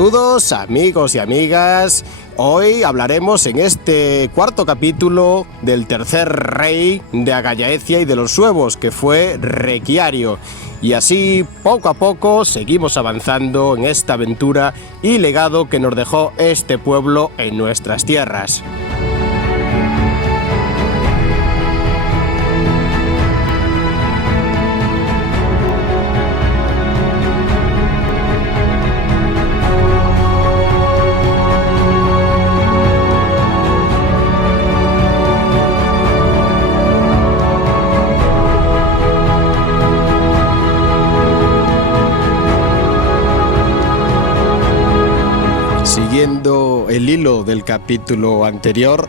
Saludos amigos y amigas, hoy hablaremos en este cuarto capítulo del tercer rey de Agallaecia y de los suevos, que fue Requiario. Y así, poco a poco, seguimos avanzando en esta aventura y legado que nos dejó este pueblo en nuestras tierras. Siguiendo el hilo del capítulo anterior,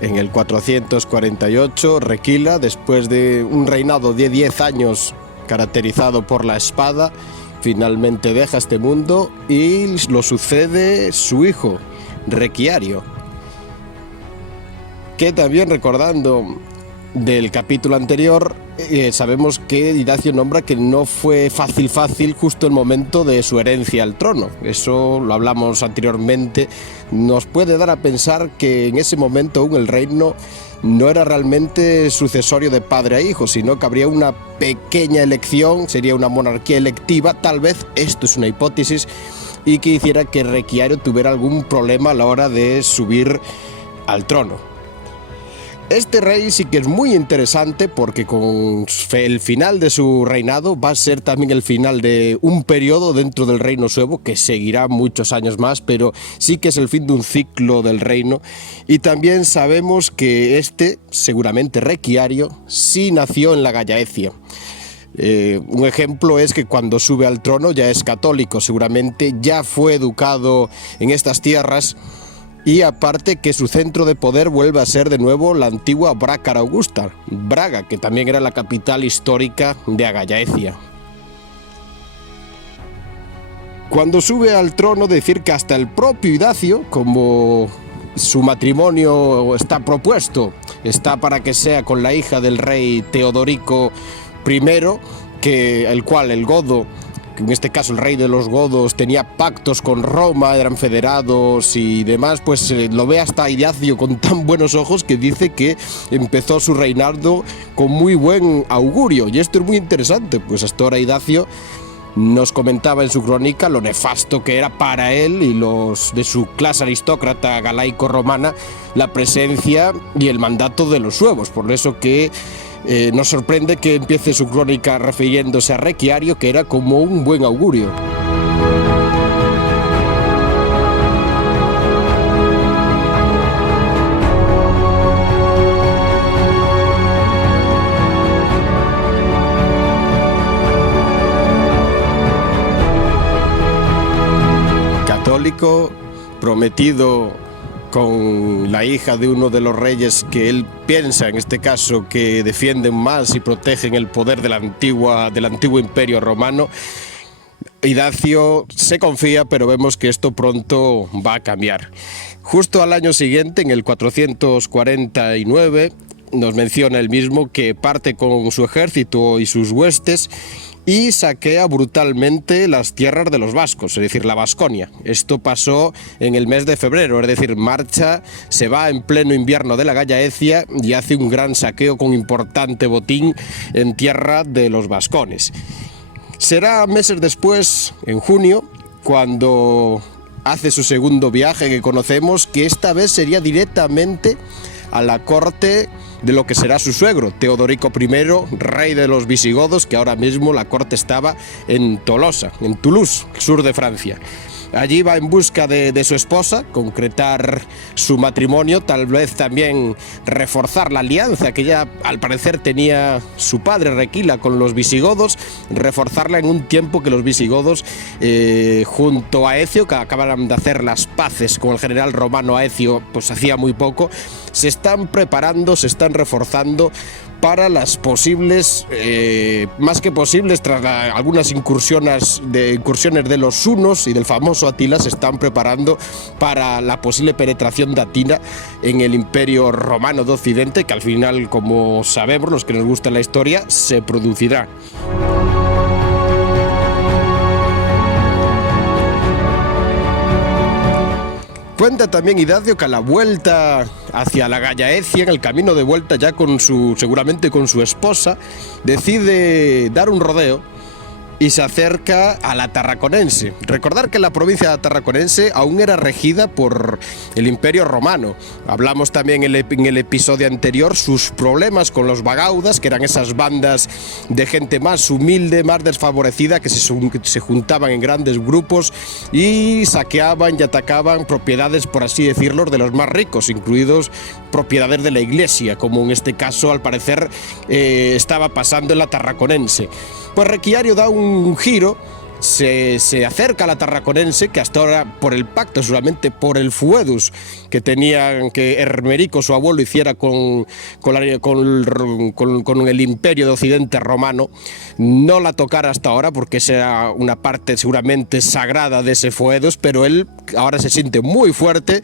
en el 448, Requila, después de un reinado de 10 años caracterizado por la espada, finalmente deja este mundo y lo sucede su hijo, Requiario, que también, recordando del capítulo anterior, sabemos que Idacio nombra que no fue fácil justo el momento de su herencia al trono. Eso lo hablamos anteriormente. Nos puede dar a pensar que en ese momento aún el reino no era realmente sucesorio de padre a hijo, sino que habría una pequeña elección, sería una monarquía electiva, tal vez, esto es una hipótesis, y que hiciera que Requiario tuviera algún problema a la hora de subir al trono. Este rey sí que es muy interesante porque con el final de su reinado va a ser también el final de un periodo dentro del reino suevo que seguirá muchos años más, pero sí que es el fin de un ciclo del reino. Y también sabemos que seguramente Requiario, sí nació en la Agallaecia. Un ejemplo es que cuando sube al trono ya es católico, seguramente ya fue educado en estas tierras. Y aparte que su centro de poder vuelve a ser de nuevo la antigua Brácara Augusta, Braga, que también era la capital histórica de Agallaecia. Cuando sube al trono, decir que hasta el propio Idacio, como su matrimonio está propuesto, está para que sea con la hija del rey Teodorico I, el cual el godo, en este caso el rey de los godos, tenía pactos con Roma, eran federados y demás, pues lo ve hasta Idacio con tan buenos ojos que dice que empezó su reinado con muy buen augurio. Y esto es muy interesante, pues hasta ahora Idacio nos comentaba en su crónica lo nefasto que era para él y los de su clase aristócrata galaico-romana la presencia y el mandato de los suevos, por eso que nos sorprende que empiece su crónica refiriéndose a Requiario, que era como un buen augurio. Católico, prometido con la hija de uno de los reyes que él piensa, en este caso, que defienden más y protegen el poder del antiguo imperio romano. Idacio se confía, pero vemos que esto pronto va a cambiar. Justo al año siguiente, en el 449, nos menciona el mismo que parte con su ejército y sus huestes y saquea brutalmente las tierras de los vascos, es decir, la Vasconia. Esto pasó en el mes de febrero, es decir, se va en pleno invierno de la Agallaecia y hace un gran saqueo con importante botín en tierra de los vascones. Será meses después, en junio, cuando hace su segundo viaje que conocemos, que esta vez sería directamente a la corte de lo que será su suegro, Teodorico I, rey de los visigodos, que ahora mismo la corte estaba en Tolosa, en Toulouse, sur de Francia. Allí va en busca de su esposa, concretar su matrimonio, tal vez también reforzar la alianza que ya al parecer tenía su padre Requila con los visigodos, reforzarla en un tiempo que los visigodos, junto a Aecio, que acababan de hacer las paces con el general romano Aecio, pues hacía muy poco, se están preparando, se están reforzando para las posibles, más que posibles, tras algunas incursiones de los hunos y del famoso Atila, se están preparando para la posible penetración de Atina en el Imperio Romano de Occidente, que al final, como sabemos, los que nos gusta la historia, se producirá. Cuenta también Idacio que a la vuelta hacia la Gallaecia, en el camino de vuelta ya seguramente con su esposa, decide dar un rodeo y se acerca a la Tarraconense. Recordar que la provincia tarraconense aún era regida por el Imperio Romano. Hablamos también en el episodio anterior sus problemas con los bagaudas, que eran esas bandas de gente más humilde, más desfavorecida, que se juntaban en grandes grupos y saqueaban y atacaban propiedades, por así decirlo, de los más ricos, incluidos propiedades de la iglesia, como en este caso al parecer estaba pasando en la Tarraconense. Pues Requiario da un giro, se acerca a la Tarraconense, que hasta ahora por el pacto, solamente por el fuedus que tenían que Hermerico, su abuelo, hiciera con el imperio de Occidente romano, no la tocara hasta ahora porque esa era una parte seguramente sagrada de ese fuedus, pero él ahora se siente muy fuerte,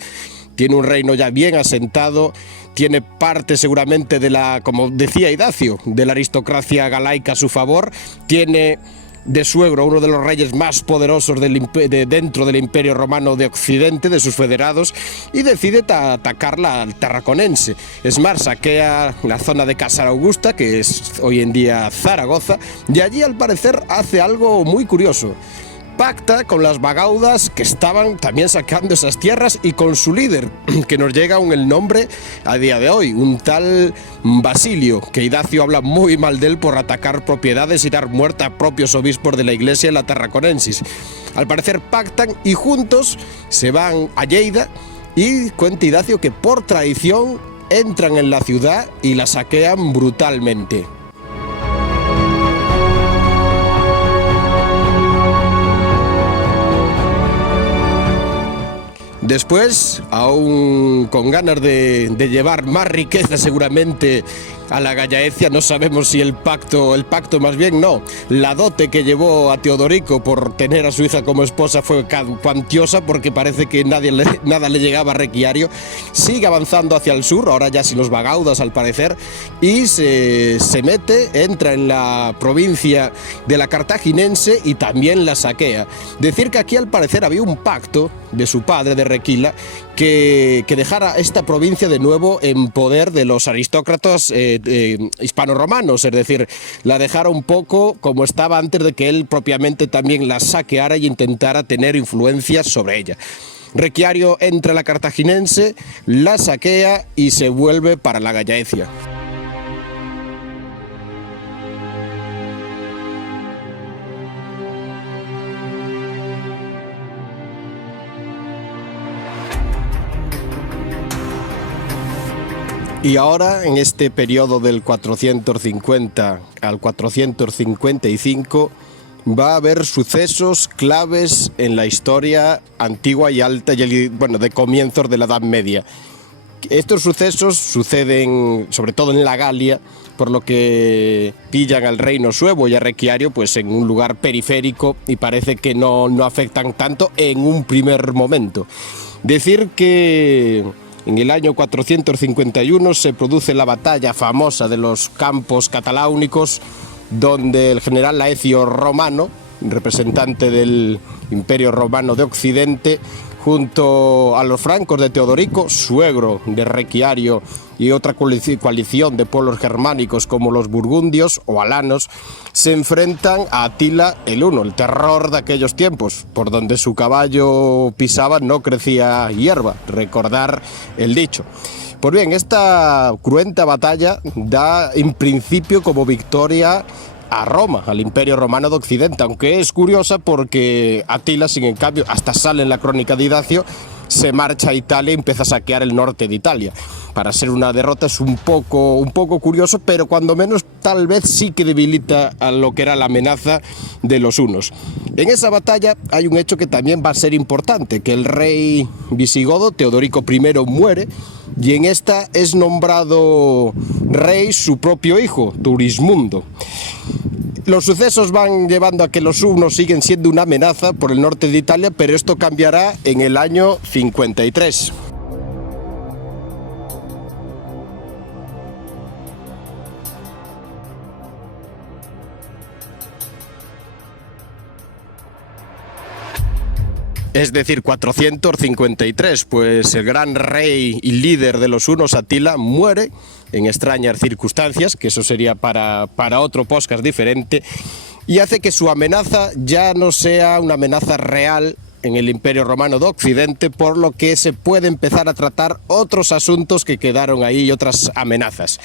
tiene un reino ya bien asentado, tiene parte seguramente de la, como decía Idacio, de la aristocracia galaica a su favor, tiene de suegro a uno de los reyes más poderosos dentro del Imperio Romano de Occidente, de sus federados, y decide atacar la Tarraconense. Es más, saquea la zona de Casar Augusta, que es hoy en día Zaragoza, y allí al parecer hace algo muy curioso. Pacta con las bagaudas que estaban también saqueando esas tierras y con su líder, que nos llega aún el nombre a día de hoy, un tal Basilio, que Idacio habla muy mal de él por atacar propiedades y dar muerte a propios obispos de la iglesia en la Tarraconensis. Al parecer pactan y juntos se van a Lleida y cuenta Idacio que por traición entran en la ciudad y la saquean brutalmente. Después, aún con ganas de llevar más riqueza seguramente a la Gallaecia, no sabemos si el pacto más bien no, la dote que llevó a Teodorico por tener a su hija como esposa fue cuantiosa, porque parece que nada le llegaba a Requiario. Sigue avanzando hacia el sur, ahora ya sin los bagaudas al parecer, y se entra en la provincia de la Cartaginense y también la saquea. Decir que aquí al parecer había un pacto de su padre, de Requila, que dejara esta provincia de nuevo en poder de los aristócratas hispano-romanos, es decir, la dejara un poco como estaba antes de que él propiamente también la saqueara y intentara tener influencia sobre ella. Requiario entra a la Cartaginense, la saquea y se vuelve para la Gallaecia. Y ahora, en este periodo del 450 al 455, va a haber sucesos claves en la historia antigua y alta y de comienzos de la Edad Media. Estos sucesos suceden sobre todo en la Galia, por lo que pillan al reino suevo y a Requiario pues en un lugar periférico y parece que no afectan tanto en un primer momento. Decir que en el año 451 se produce la batalla famosa de los Campos Cataláunicos, donde el general Laecio Romano, representante del Imperio Romano de Occidente, junto a los francos de Teodorico, suegro de Requiario, y otra coalición de pueblos germánicos como los burgundios o alanos, se enfrentan a Atila el Huno, el terror de aquellos tiempos, por donde su caballo pisaba no crecía hierba, recordar el dicho. Pues bien, esta cruenta batalla da en principio como victoria a Roma, al Imperio Romano de Occidente, aunque es curiosa porque Atila, sin en cambio, hasta sale en la crónica de Idacio, se marcha a Italia y empieza a saquear el norte de Italia. Para ser una derrota es un poco curioso, pero cuando menos tal vez sí que debilita a lo que era la amenaza de los hunos. En esa batalla hay un hecho que también va a ser importante, que el rey visigodo Teodorico I muere y en esta es nombrado rey su propio hijo, Turismundo. Los sucesos van llevando a que los hunos siguen siendo una amenaza por el norte de Italia, pero esto cambiará en el año 53. es decir, 453, pues el gran rey y líder de los hunos, Atila, muere en extrañas circunstancias, que eso sería para otro podcast diferente, y hace que su amenaza ya no sea una amenaza real en el Imperio Romano de Occidente, por lo que se puede empezar a tratar otros asuntos que quedaron ahí y otras amenazas.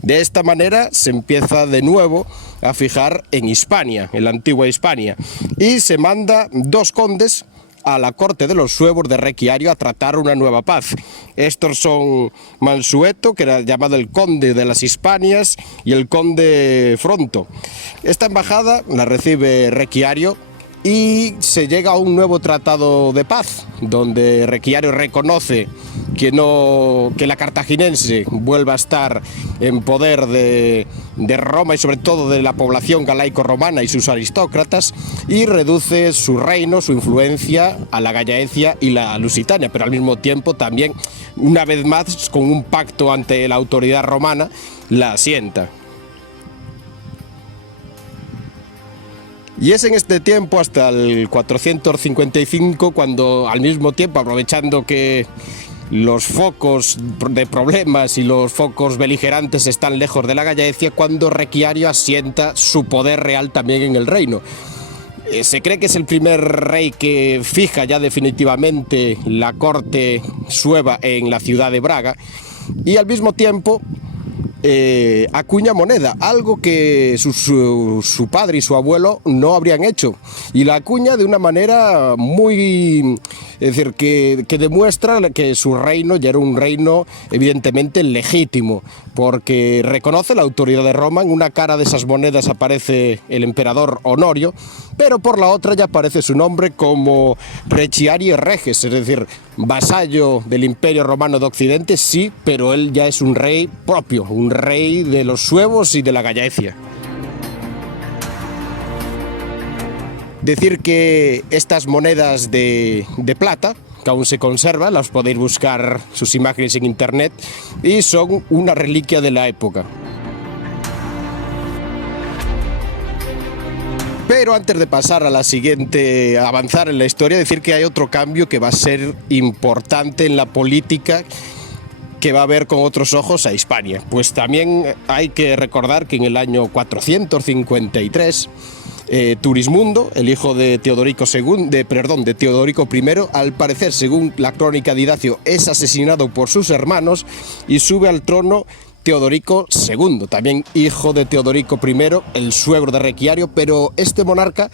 De esta manera se empieza de nuevo a fijar en Hispania, en la antigua Hispania, y se manda 2 condes a la corte de los suevos de Requiario a tratar una nueva paz. Estos son Mansueto, que era llamado el conde de las Hispanias, y el conde Fronto. Esta embajada la recibe Requiario y se llega a un nuevo tratado de paz, donde Requiario reconoce que la cartaginense vuelva a estar en poder de Roma y sobre todo de la población galaico-romana y sus aristócratas, y reduce su reino, su influencia a la Gallaecia y la Lusitania, pero al mismo tiempo también, una vez más, con un pacto ante la autoridad romana, la asienta. Y es en este tiempo, hasta el 455, cuando al mismo tiempo, aprovechando que los focos de problemas y los focos beligerantes están lejos de la Gallaecia, cuando Requiario asienta su poder real también en el reino. Se cree que es el primer rey que fija ya definitivamente la corte sueva en la ciudad de Braga, y al mismo tiempo acuña moneda, algo que su padre y su abuelo no habrían hecho, y la acuña de una manera muy, es decir, que demuestra que su reino ya era un reino evidentemente legítimo, porque reconoce la autoridad de Roma. En una cara de esas monedas aparece el emperador Honorio, pero por la otra ya aparece su nombre como Reciarii Reges, es decir, vasallo del Imperio Romano de Occidente, sí, pero él ya es un rey propio, un rey de los suevos y de la Gallaecia. Decir que estas monedas de plata, que aún se conservan, las podéis buscar sus imágenes en internet, y son una reliquia de la época. Pero antes de pasar a la siguiente, avanzar en la historia, decir que hay otro cambio que va a ser importante en la política, que va a ver con otros ojos a Hispania. Pues también hay que recordar que en el año 453, Turismundo, el hijo de Teodorico I, al parecer, según la crónica de Idacio, es asesinado por sus hermanos y sube al trono Teodorico II, también hijo de Teodorico I, el suegro de Requiario, pero este monarca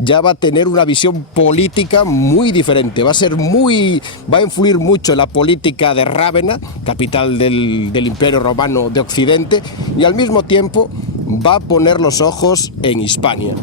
ya va a tener una visión política muy diferente, va a influir mucho en la política de Rávena, capital del Imperio Romano de Occidente, y al mismo tiempo va a poner los ojos en Hispania.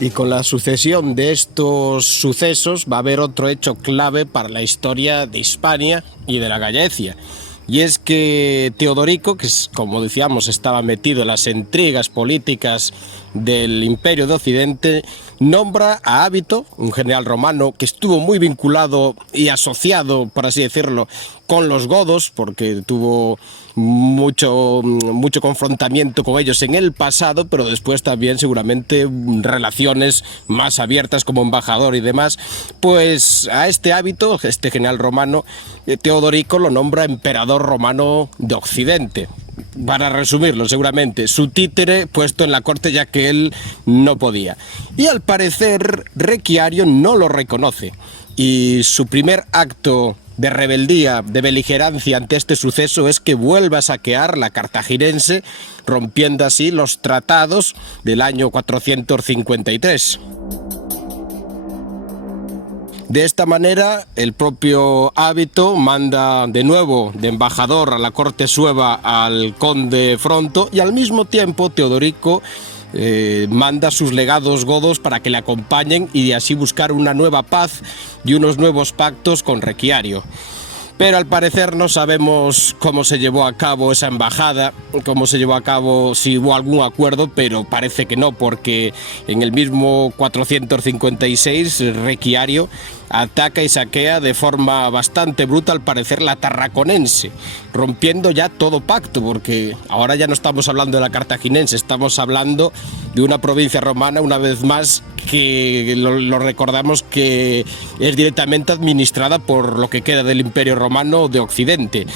Y con la sucesión de estos sucesos va a haber otro hecho clave para la historia de Hispania y de la Gallaecia. Y es que Teodorico, que como decíamos estaba metido en las intrigas políticas del Imperio de Occidente, nombra a Ábito, un general romano que estuvo muy vinculado y asociado, por así decirlo, con los godos, porque tuvo mucho confrontamiento con ellos en el pasado, pero después también seguramente relaciones más abiertas como embajador y demás. Pues a este Ábito, este general romano, Teodorico lo nombra emperador romano de Occidente. Para resumirlo, seguramente su títere puesto en la corte, ya que él no podía. Y al parecer Requiario no lo reconoce, y su primer acto de rebeldía, de beligerancia ante este suceso, es que vuelva a saquear la cartaginense, rompiendo así los tratados del año 453. De esta manera, el propio Ábito manda de nuevo de embajador a la corte sueva al conde Fronto, y al mismo tiempo Teodorico manda a sus legados godos para que le acompañen y así buscar una nueva paz y unos nuevos pactos con Requiario. pero al parecer no sabemos cómo se llevó a cabo esa embajada, cómo se llevó a cabo, si hubo algún acuerdo, pero parece que no, porque en el mismo 456 Requiario ataca y saquea de forma bastante bruta, al parecer, la Tarraconense, rompiendo ya todo pacto, porque ahora ya no estamos hablando de la cartaginense, estamos hablando de una provincia romana, una vez más, que lo recordamos que es directamente administrada por lo que queda del Imperio Romano de Occidente.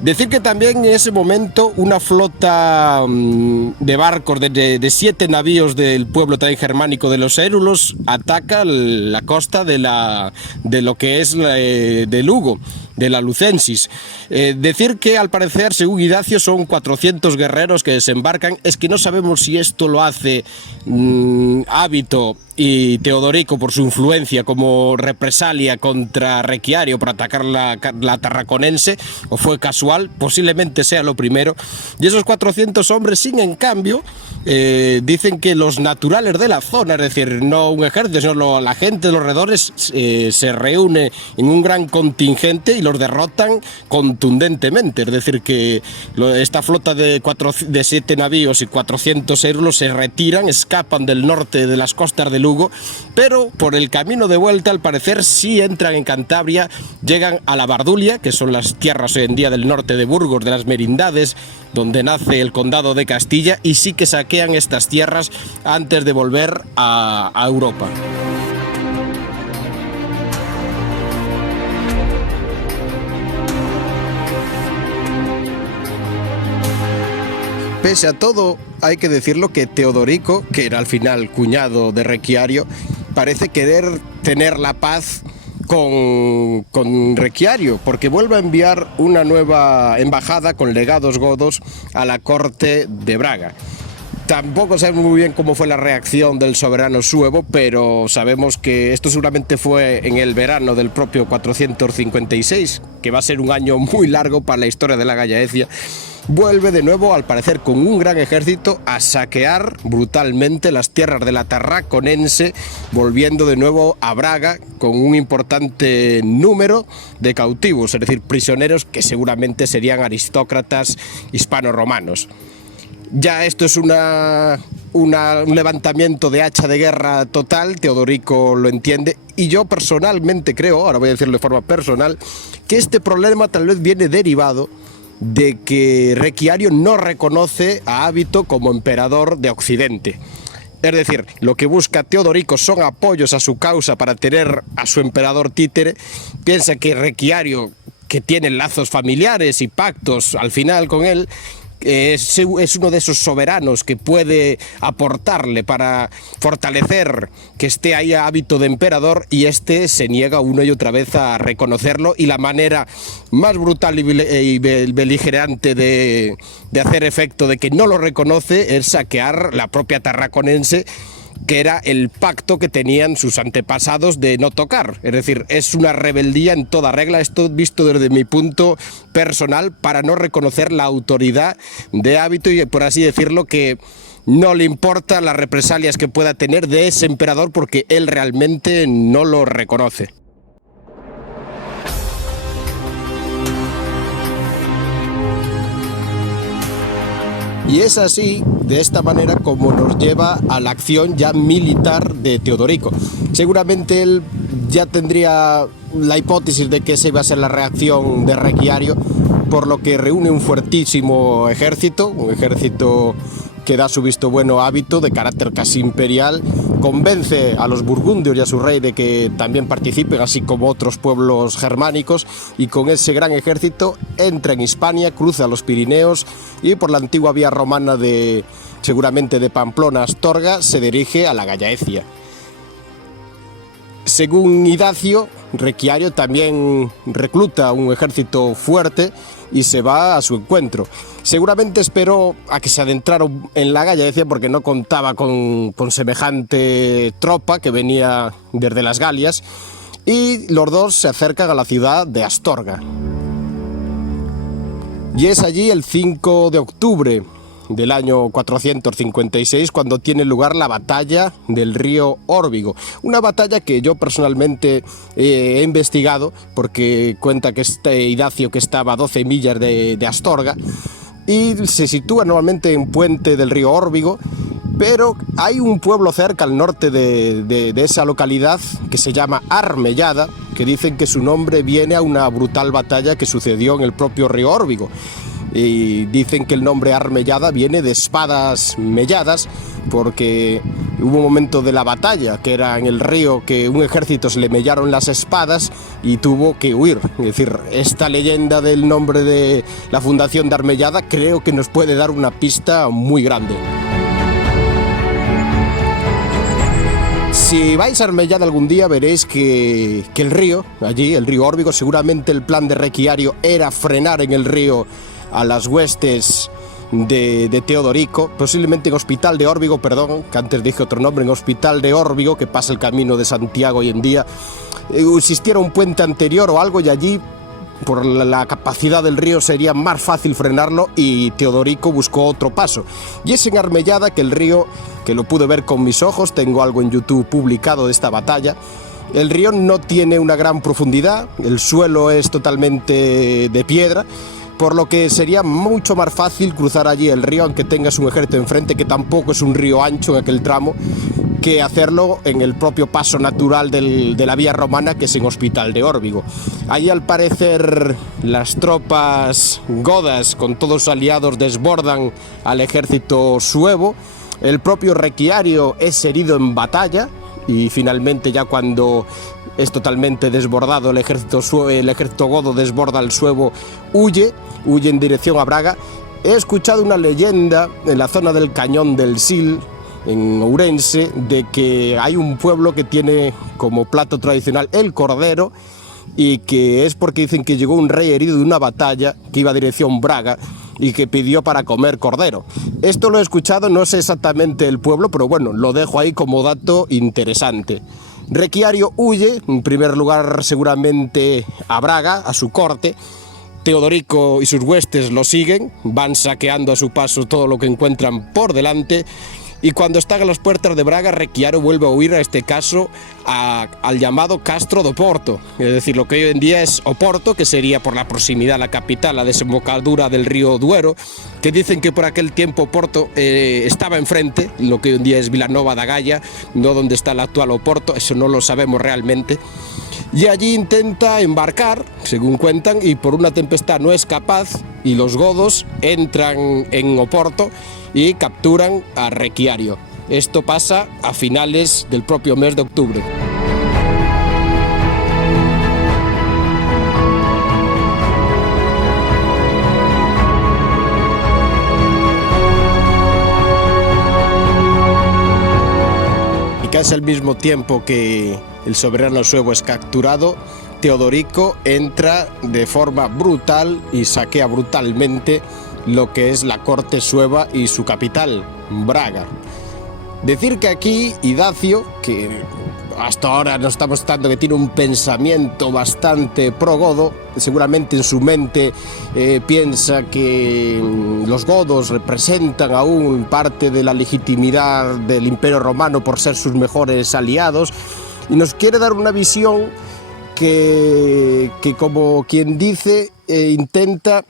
Decir que también en ese momento una flota de barcos de 7 navíos del pueblo también germánico de los Érulos ataca la costa de lo que es de Lugo, de la Lucensis. Decir que al parecer, según Idacio, son 400 guerreros que desembarcan. Es que no sabemos si esto lo hace Ábito y Teodorico por su influencia como represalia contra Requiario por atacar la Tarraconense, o fue casual. Posiblemente sea lo primero. Y esos 400 hombres, sin en cambio, dicen que los naturales de la zona, es decir, no un ejército, sino la gente de los alrededores, se reúne en un gran contingente y los derrotan contundentemente. Es decir, que esta flota de 7 navíos y 400 érulos se retiran, escapan del norte de las costas de Lugo, pero por el camino de vuelta, al parecer, sí entran en Cantabria, llegan a la Bardulia, que son las tierras hoy en día del norte de Burgos, de las Merindades, donde nace el condado de Castilla, y sí que saquean estas tierras antes de volver a Europa. Pese a todo, hay que decirlo que Teodorico, que era al final cuñado de Requiario, parece querer tener la paz con Requiario, porque vuelve a enviar una nueva embajada con legados godos a la corte de Braga. Tampoco sabemos muy bien cómo fue la reacción del soberano suevo, pero sabemos que esto seguramente fue en el verano del propio 456, que va a ser un año muy largo para la historia de la Gallaecia. Vuelve de nuevo, al parecer con un gran ejército, a saquear brutalmente las tierras de la Tarraconense, volviendo de nuevo a Braga con un importante número de cautivos, es decir, prisioneros que seguramente serían aristócratas hispano-romanos. Ya esto es un levantamiento de hacha de guerra total. Teodorico lo entiende, y yo personalmente creo, ahora voy a decirlo de forma personal, que este problema tal vez viene derivado de que Requiario no reconoce a Ábito como emperador de Occidente. Es decir, lo que busca Teodorico son apoyos a su causa para tener a su emperador títere. Piensa que Requiario, que tiene lazos familiares y pactos al final con él, es uno de esos soberanos que puede aportarle para fortalecer que esté ahí a hábito de emperador, y este se niega una y otra vez a reconocerlo, y la manera más brutal y beligerante de hacer efecto de que no lo reconoce es saquear la propia Tarraconense, que era el pacto que tenían sus antepasados de no tocar. Es decir, es una rebeldía en toda regla, esto visto desde mi punto personal, para no reconocer la autoridad de Ábito, y por así decirlo, que no le importa las represalias que pueda tener de ese emperador, porque él realmente no lo reconoce. Y es así, de esta manera, como nos lleva a la acción ya militar de Teodorico. Seguramente él ya tendría la hipótesis de que esa iba a ser la reacción de Requiario, por lo que reúne un fuertísimo ejército, un ejército que da su visto bueno a Ábito, de carácter casi imperial, convence a los burgundios y a su rey de que también participen, así como otros pueblos germánicos, y con ese gran ejército entra en Hispania, cruza los Pirineos y por la antigua vía romana seguramente de Pamplona a Astorga, se dirige a la Gallaecia. Según Idacio, Requiario también recluta un ejército fuerte y se va a su encuentro. Seguramente esperó a que se adentraron en la Gallaecia, porque no contaba con semejante tropa que venía desde las Galias, y los dos se acercan a la ciudad de Astorga. Y es allí, el 5 de octubre del año 456, cuando tiene lugar la batalla del río Órbigo. Una batalla que yo personalmente he investigado, porque cuenta que Idacio que estaba a 12 millas de Astorga, y se sitúa normalmente en puente del río Órbigo, pero hay un pueblo cerca al norte de esa localidad que se llama Armellada, que dicen que su nombre viene a una brutal batalla que sucedió en el propio río Órbigo. Y dicen que el nombre Armellada viene de espadas melladas, porque hubo un momento de la batalla, que era en el río, que un ejército se le mellaron las espadas y tuvo que huir. Es decir, esta leyenda del nombre de la fundación de Armellada creo que nos puede dar una pista muy grande. Si vais a Armellada algún día veréis que el río, allí, el río Órbigo, seguramente el plan de Requiario era frenar en el río a las huestes de Teodorico, posiblemente en Hospital de Órbigo, perdón, que antes dije otro nombre, en Hospital de Órbigo, que pasa el camino de Santiago hoy en día, existiera un puente anterior o algo y allí, por la capacidad del río, sería más fácil frenarlo y Teodorico buscó otro paso. Y es en Armellada que el río, que lo pude ver con mis ojos, tengo algo en YouTube publicado de esta batalla, el río no tiene una gran profundidad, el suelo es totalmente de piedra, por lo que sería mucho más fácil cruzar allí el río, aunque tengas un ejército enfrente, que tampoco es un río ancho en aquel tramo, que hacerlo en el propio paso natural de la vía romana, que es en Hospital de Órbigo. Allí, al parecer, las tropas godas, con todos aliados, desbordan al ejército suevo. El propio Requiario es herido en batalla y finalmente, ya cuando es totalmente desbordado el ejército godo desborda al suevo, huye en dirección a Braga. He escuchado una leyenda en la zona del Cañón del Sil, en Ourense, de que hay un pueblo que tiene como plato tradicional el cordero, y que es porque dicen que llegó un rey herido de una batalla que iba a dirección Braga y que pidió para comer cordero. Esto lo he escuchado, no sé exactamente el pueblo, pero bueno, lo dejo ahí como dato interesante. Requiario huye, en primer lugar seguramente a Braga, a su corte. Teodorico y sus huestes lo siguen, van saqueando a su paso todo lo que encuentran por delante, y cuando están a las puertas de Braga, Requiario vuelve a huir, a este caso al llamado Castro de Oporto, es decir, lo que hoy en día es Oporto, que sería por la proximidad a la capital, la desembocadura del río Duero, que dicen que por aquel tiempo Oporto estaba enfrente, lo que hoy en día es Vilanova da Gaia, no donde está el actual Oporto, eso no lo sabemos realmente. Y allí intenta embarcar, según cuentan, y por una tempestad no es capaz, y los godos entran en Oporto y capturan a Requiario. Esto pasa a finales del propio mes de octubre. Y casi al mismo tiempo que el soberano suevo es capturado, Teodorico entra de forma brutal y saquea brutalmente lo que es la corte sueva y su capital, Braga. Decir que aquí Idacio, que hasta ahora nos está mostrando que tiene un pensamiento bastante pro-godo, seguramente en su mente piensa que los godos representan aún parte de la legitimidad del Imperio Romano por ser sus mejores aliados, y nos quiere dar una visión que como quien dice, intenta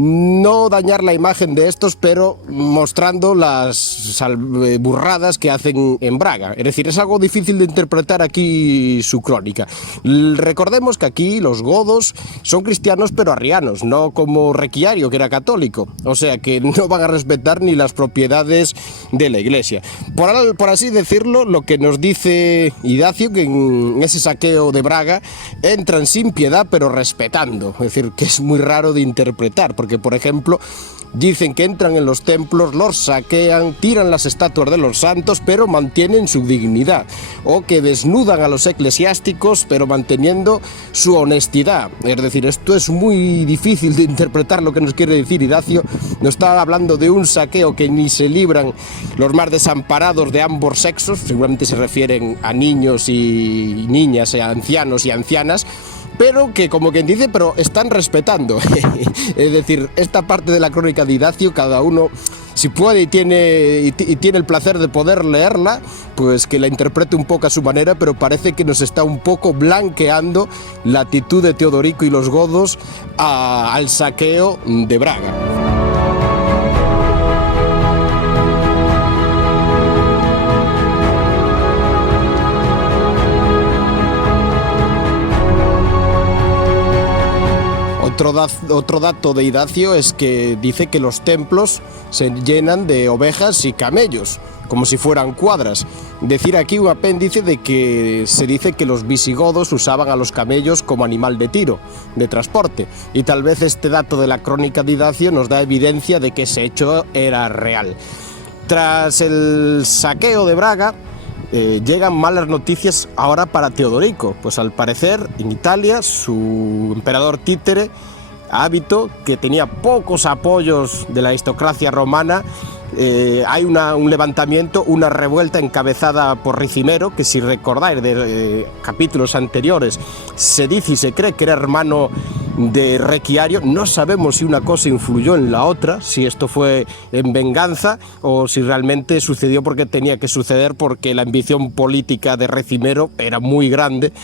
no dañar la imagen de estos, pero mostrando las burradas que hacen en Braga. Es decir, es algo difícil de interpretar aquí su crónica. Recordemos que aquí los godos son cristianos pero arrianos, no como Requiario, que era católico. O sea que no van a respetar ni las propiedades de la iglesia. Por así decirlo, lo que nos dice Idacio, que en ese saqueo de Braga entran sin piedad pero respetando. Es decir, que es muy raro de interpretar, porque por ejemplo dicen que entran en los templos, los saquean, tiran las estatuas de los santos, pero mantienen su dignidad, o que desnudan a los eclesiásticos, pero manteniendo su honestidad. Es decir, esto es muy difícil de interpretar lo que nos quiere decir Idacio. Nos está hablando de un saqueo que ni se libran los más desamparados de ambos sexos, seguramente se refieren a niños y niñas, a ancianos y ancianas, pero que, como quien dice, pero están respetando. Es decir, esta parte de la crónica de Idacio, cada uno, si puede y tiene el placer de poder leerla, pues que la interprete un poco a su manera, pero parece que nos está un poco blanqueando la actitud de Teodorico y los godos al saqueo de Braga. Otro dato de Idacio es que dice que los templos se llenan de ovejas y camellos, como si fueran cuadras. Decir aquí un apéndice de que se dice que los visigodos usaban a los camellos como animal de tiro, de transporte, y tal vez este dato de la crónica de Idacio nos da evidencia de que ese hecho era real. Tras el saqueo de Braga, llegan malas noticias ahora para Teodorico, pues al parecer en Italia su emperador títere, Ábito, que tenía pocos apoyos de la aristocracia romana, hay un levantamiento, una revuelta encabezada por Ricimero, que si recordáis de capítulos anteriores se dice y se cree que era hermano de Requiario. No sabemos si una cosa influyó en la otra, si esto fue en venganza o si realmente sucedió porque tenía que suceder, porque la ambición política de Ricimero era muy grande,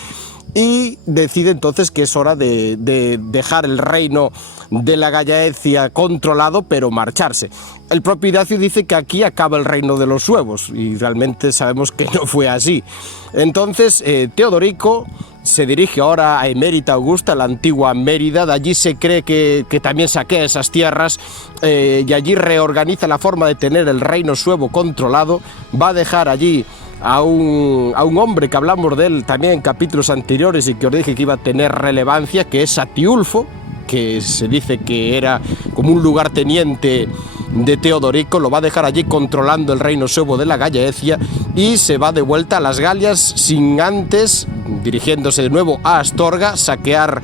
y decide entonces que es hora de dejar el reino de la Gallaecia controlado, pero marcharse. El propio Idacio dice que aquí acaba el reino de los suevos, y realmente sabemos que no fue así. Entonces Teodorico se dirige ahora a Emérita Augusta, la antigua Mérida. De allí se cree que también saquea esas tierras, y allí reorganiza la forma de tener el reino suevo controlado. Va a dejar allí a un hombre que hablamos de él también en capítulos anteriores y que os dije que iba a tener relevancia, que es Atiulfo, que se dice que era como un lugarteniente de Teodorico. Lo va a dejar allí controlando el reino suevo de la Gallaecia y se va de vuelta a las Galias, sin antes, dirigiéndose de nuevo a Astorga, saquear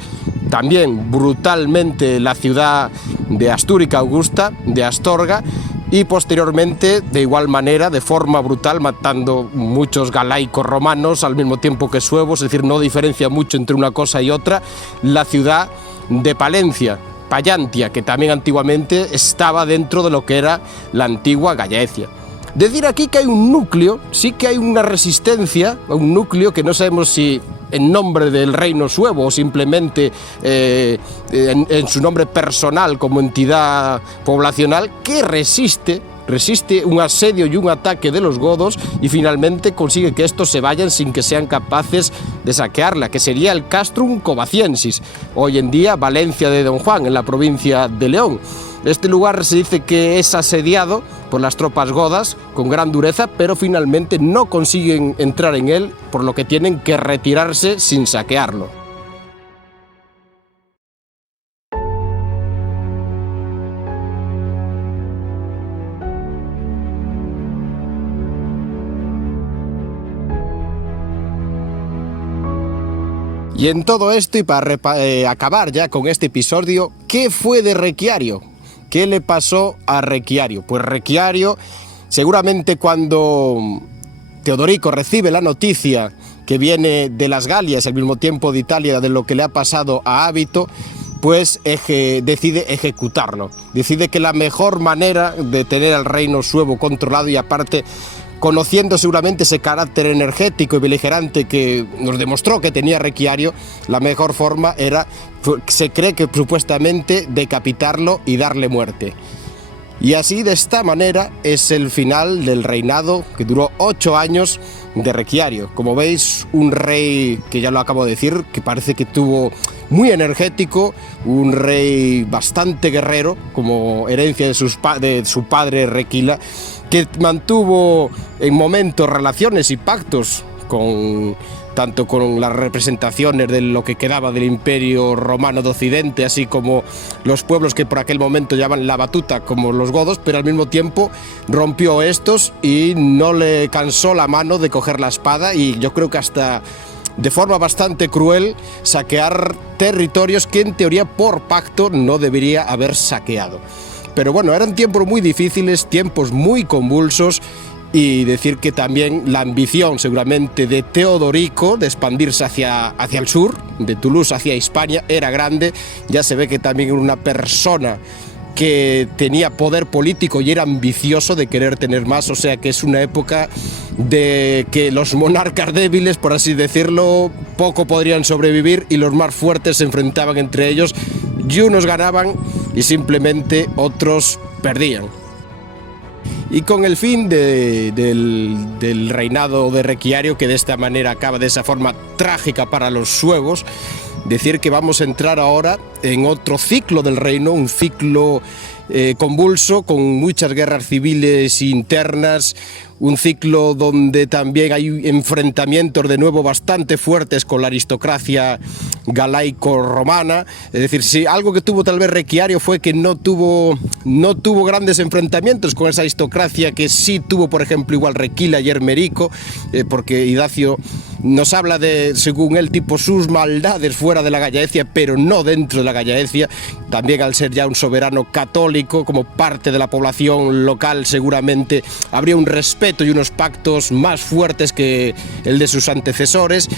también brutalmente la ciudad de Astúrica Augusta, de Astorga, y posteriormente, de igual manera, de forma brutal, matando muchos galaicos romanos al mismo tiempo que suevos. Es decir, no diferencia mucho entre una cosa y otra, la ciudad de Palencia, Pallantia, que también antiguamente estaba dentro de lo que era la antigua Gallaecia. Decir aquí que hay un núcleo, sí que hay una resistencia, un núcleo que no sabemos si en nombre del reino suevo o simplemente en su nombre personal como entidad poblacional, que resiste un asedio y un ataque de los godos, y finalmente consigue que estos se vayan sin que sean capaces de saquearla, que sería el Castrum Covaciensis, hoy en día Valencia de Don Juan, en la provincia de León. Este lugar se dice que es asediado por las tropas godas con gran dureza, pero finalmente no consiguen entrar en él, por lo que tienen que retirarse sin saquearlo. Y en todo esto, y para acabar ya con este episodio, ¿qué fue de Requiario? ¿Qué le pasó a Requiario? Pues Requiario, seguramente cuando Teodorico recibe la noticia que viene de las Galias, al mismo tiempo de Italia, de lo que le ha pasado a Ábito, pues decide ejecutarlo. Decide que la mejor manera de tener al reino suevo controlado, y aparte conociendo seguramente ese carácter energético y beligerante que nos demostró que tenía Requiario, la mejor forma era, se cree que supuestamente, decapitarlo y darle muerte. Y así, de esta manera, es el final del reinado que duró 8 años de Requiario. Como veis, un rey que ya lo acabo de decir, que parece que tuvo muy energético, un rey bastante guerrero, como herencia de su padre Requila, que mantuvo en momentos relaciones y pactos tanto con las representaciones de lo que quedaba del Imperio Romano de Occidente, así como los pueblos que por aquel momento llamaban la batuta, como los godos, pero al mismo tiempo rompió estos y no le cansó la mano de coger la espada, y yo creo que hasta de forma bastante cruel saquear territorios que en teoría por pacto no debería haber saqueado. Pero bueno, eran tiempos muy difíciles, tiempos muy convulsos, Y decir que también la ambición seguramente de Teodorico de expandirse hacia el sur, de Toulouse hacia Hispania, era grande. Ya se ve que también era una persona que tenía poder político y era ambicioso de querer tener más, o sea que es una época de que los monarcas débiles, por así decirlo, poco podrían sobrevivir y los más fuertes se enfrentaban entre ellos y unos ganaban y simplemente otros perdían. Y con el fin del reinado de Requiario, que de esta manera acaba de esa forma trágica para los suevos, decir que vamos a entrar ahora en otro ciclo del reino, un ciclo convulso, con muchas guerras civiles internas, un ciclo donde también hay enfrentamientos de nuevo bastante fuertes con la aristocracia galaico-romana. Es decir, si algo que tuvo tal vez Requiario fue que no tuvo grandes enfrentamientos con esa aristocracia que sí tuvo, por ejemplo, igual Requila y Hermerico, porque Idacio nos habla de, según él, tipo sus maldades fuera de la Gallaecia, pero no dentro de la Gallaecia. También al ser ya un soberano católico, como parte de la población local, seguramente habría un respeto y unos pactos más fuertes que el de sus antecesores.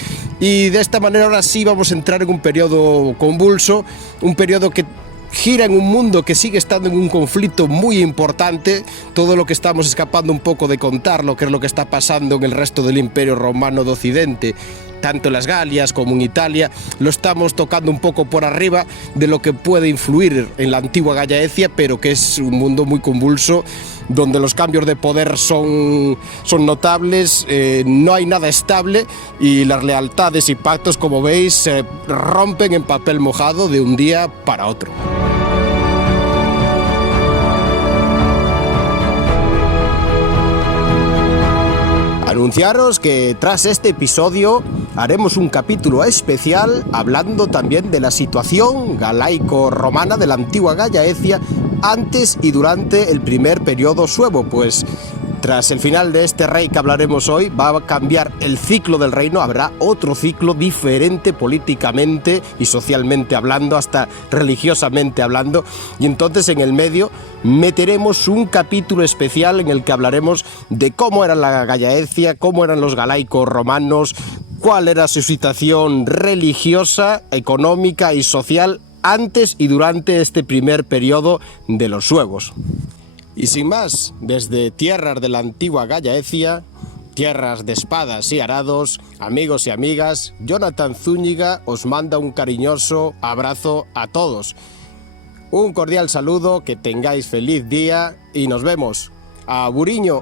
Y de esta manera ahora sí vamos a entrar en un periodo convulso, un periodo que gira en un mundo que sigue estando en un conflicto muy importante. Todo lo que estamos escapando un poco de contar, lo que es lo que está pasando en el resto del Imperio Romano de Occidente, tanto en las Galias como en Italia, lo estamos tocando un poco por arriba de lo que puede influir en la antigua Gallaecia, pero que es un mundo muy convulso, donde los cambios de poder son notables, no hay nada estable y las lealtades y pactos, como veis, se rompen en papel mojado de un día para otro. Anunciaros que tras este episodio haremos un capítulo especial hablando también de la situación galaico-romana de la antigua Gallaecia antes y durante el primer periodo suevo, pues tras el final de este rey que hablaremos hoy va a cambiar el ciclo del reino, habrá otro ciclo diferente políticamente y socialmente hablando, hasta religiosamente hablando, y entonces en el medio meteremos un capítulo especial en el que hablaremos de cómo era la Gallaecia, cómo eran los galaicos romanos, cuál era su situación religiosa, económica y social antes y durante este primer periodo de los suevos. Y sin más, desde tierras de la antigua Gallaecia, tierras de espadas y arados, amigos y amigas, Jonathan Zúñiga os manda un cariñoso abrazo a todos. Un cordial saludo, que tengáis feliz día y nos vemos. ¡Aburiño!